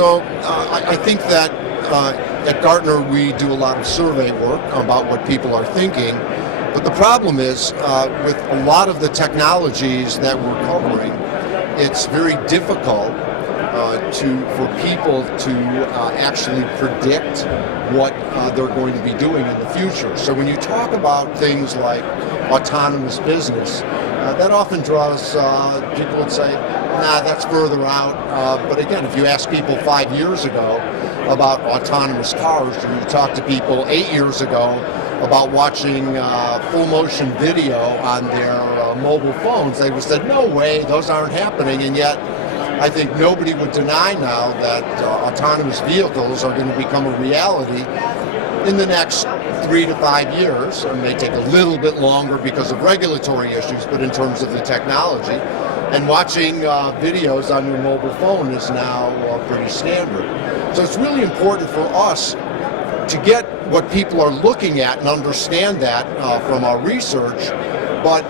I think that at Gartner we do a lot of survey work about what people are thinking, but the problem is with a lot of the technologies that we're covering, it's very difficult for people to actually predict what they're going to be doing in the future. So when you talk about things like autonomous business, that often draws, people would say, nah, that's further out. But again, if you ask people 5 years ago about autonomous cars, or you talk to people 8 years ago about watching full motion video on their mobile phones, they would say, no way, those aren't happening. And yet, I think nobody would deny now that autonomous vehicles are going to become a reality in the next 3 to 5 years. It may take a little bit longer because of regulatory issues, but in terms of the technology. And watching videos on your mobile phone is now pretty standard. So it's really important for us to get what people are looking at and understand that from our research, but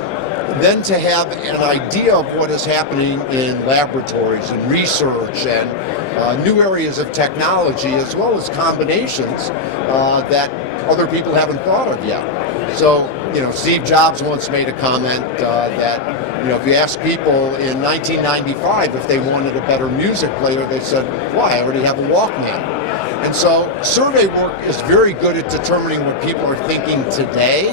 then to have an idea of what is happening in laboratories and research and new areas of technology, as well as combinations that other people haven't thought of yet. So, Steve Jobs once made a comment that, if you ask people in 1995 if they wanted a better music player, they said, why, I already have a Walkman. And so survey work is very good at determining what people are thinking today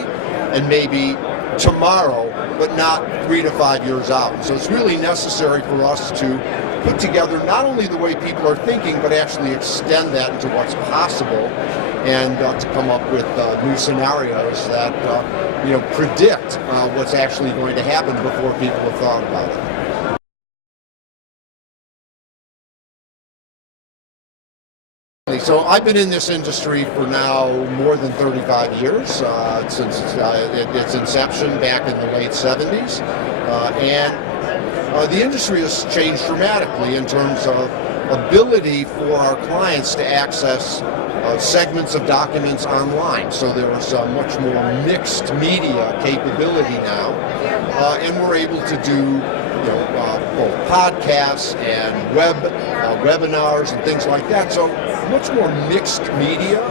and maybe tomorrow, but not 3 to 5 years out. So it's really necessary for us to put together not only the way people are thinking, but actually extend that into what's possible, and to come up with new scenarios that predict what's actually going to happen before people have thought about it. So I've been in this industry for now more than 35 years, since its inception back in the late 70s. And the industry has changed dramatically in terms of ability for our clients to access segments of documents online. So there's much more mixed media capability now, and we're able to do both podcasts and webinars and things like that. So much more mixed media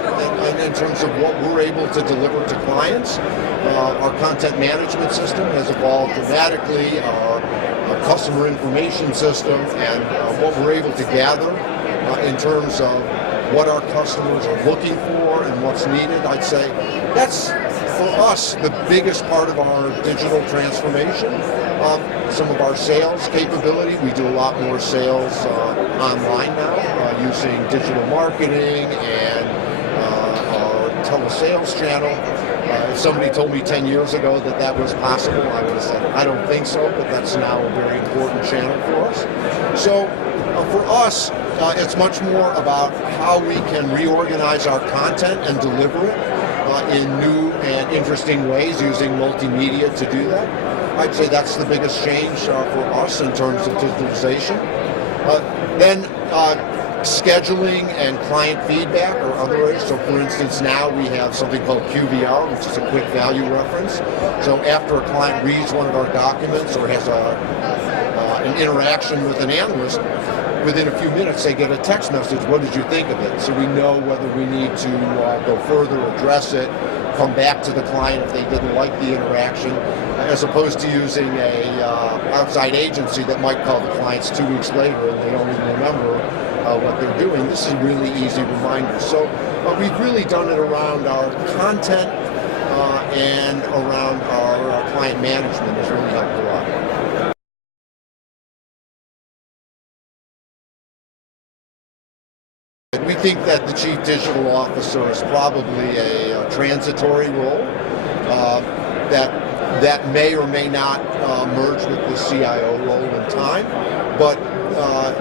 in terms of what we're able to deliver to clients. Our content management system has evolved dramatically. Our customer information system and what we're able to gather in terms of what our customers are looking for and what's needed. I'd say that's, for us, the biggest part of our digital transformation. Some of our sales capability, we do a lot more sales online now using digital marketing and our telesales channel. If somebody told me 10 years ago that that was possible, I would have said, I don't think so, but that's now a very important channel for us. So for us, it's much more about how we can reorganize our content and deliver it in new and interesting ways using multimedia to do that. I'd say that's the biggest change for us in terms of digitalization. Then scheduling and client feedback are other ways. So for instance, now we have something called QVR, which is a quick value reference. So after a client reads one of our documents or has an interaction with an analyst, within a few minutes they get a text message, what did you think of it? So we know whether we need to go further, address it, come back to the client if they didn't like the interaction, as opposed to using a outside agency that might call the clients 2 weeks later and they don't even remember what they're doing. This is a really easy reminder. So we've really done it around our content and around our client management has really helped a lot. We think that the Chief Digital Officer is probably a transitory role that may or may not merge with the CIO role in time. But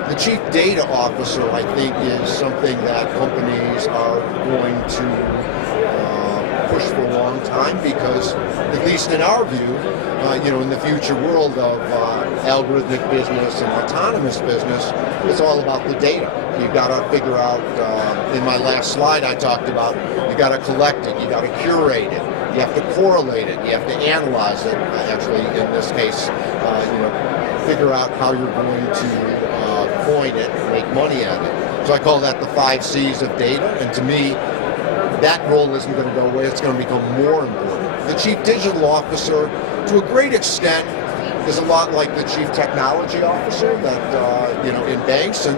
the Chief Data Officer, I think, is something that companies are going to push for a long time because, at least in our view, in the future world of algorithmic business and autonomous business, it's all about the data. You've got to figure out, in my last slide I talked about, you've got to collect it, you've got to curate it, you have to correlate it, you have to analyze it, actually in this case, figure out how you're going to coin it and make money at it. So I call that the 5 C's of data, and to me, that role isn't going to go away. It's going to become more important. The chief digital officer, to a great extent, is a lot like the chief technology officer that in banks, and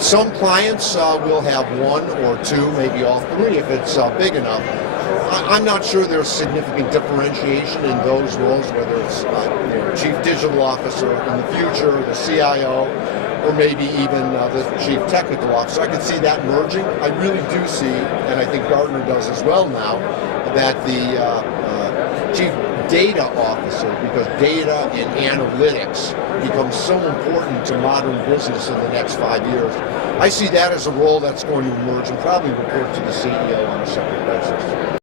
some clients will have 1 or 2, maybe all 3 if it's big enough. I'm not sure there's significant differentiation in those roles, whether it's chief digital officer in the future, the CIO, or maybe even the chief technical officer. I could see that merging. I really do see, and I think Gartner does as well now, that the chief data officer, because data and analytics becomes so important to modern business in the next 5 years. I see that as a role that's going to emerge and probably report to the CEO on a separate basis.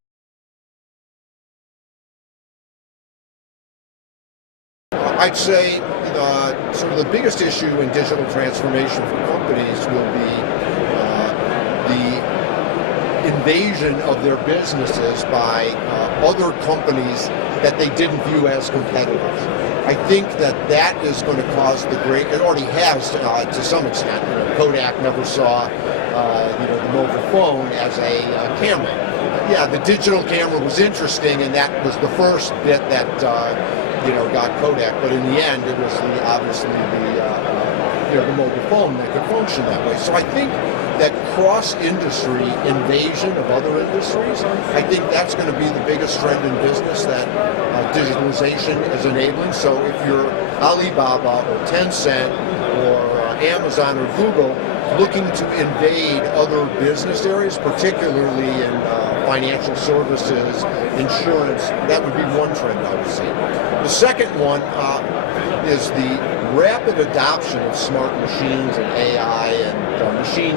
I'd say sort of the biggest issue in digital transformation for companies will be the invasion of their businesses by other companies that they didn't view as competitors. I think that is going to cause it already has to some extent. Kodak never saw the mobile phone as a camera. Yeah, the digital camera was interesting, and that was the first bit that got Kodak. But in the end, it was obviously the mobile phone that could function that way. So I think that cross-industry invasion of other industries, I think that's going to be the biggest trend in business that digitalization is enabling. So if you're Alibaba or Tencent or Amazon or Google looking to invade other business areas, particularly in financial services, insurance, that would be one trend I would see. The second one is the rapid adoption of smart machines and AI and machine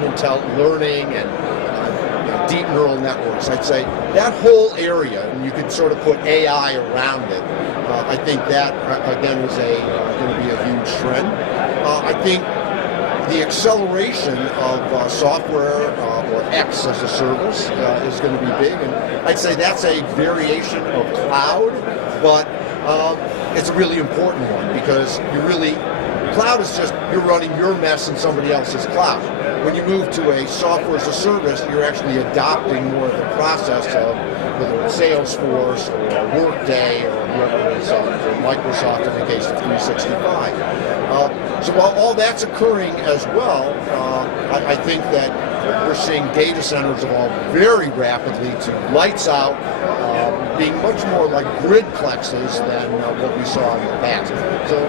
learning and deep neural networks. I'd say that whole area, and you could sort of put AI around it, I think that, again, is going to be a huge trend. I think the acceleration of software or X as a service is going to be big, and I'd say that's a variation of cloud, but it's a really important one because cloud is just you're running your mess in somebody else's cloud. When you move to a software as a service, you're actually adopting more of the process of whether it's Salesforce or Workday or whoever it is, or Microsoft in the case of 365. So while all that's occurring as well, I think that we're seeing data centers evolve very rapidly to lights out, being much more like gridplexes than what we saw in the past. So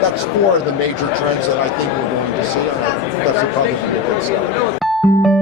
that's 4 of the major trends that I think we're going to see, and that's probably a good start.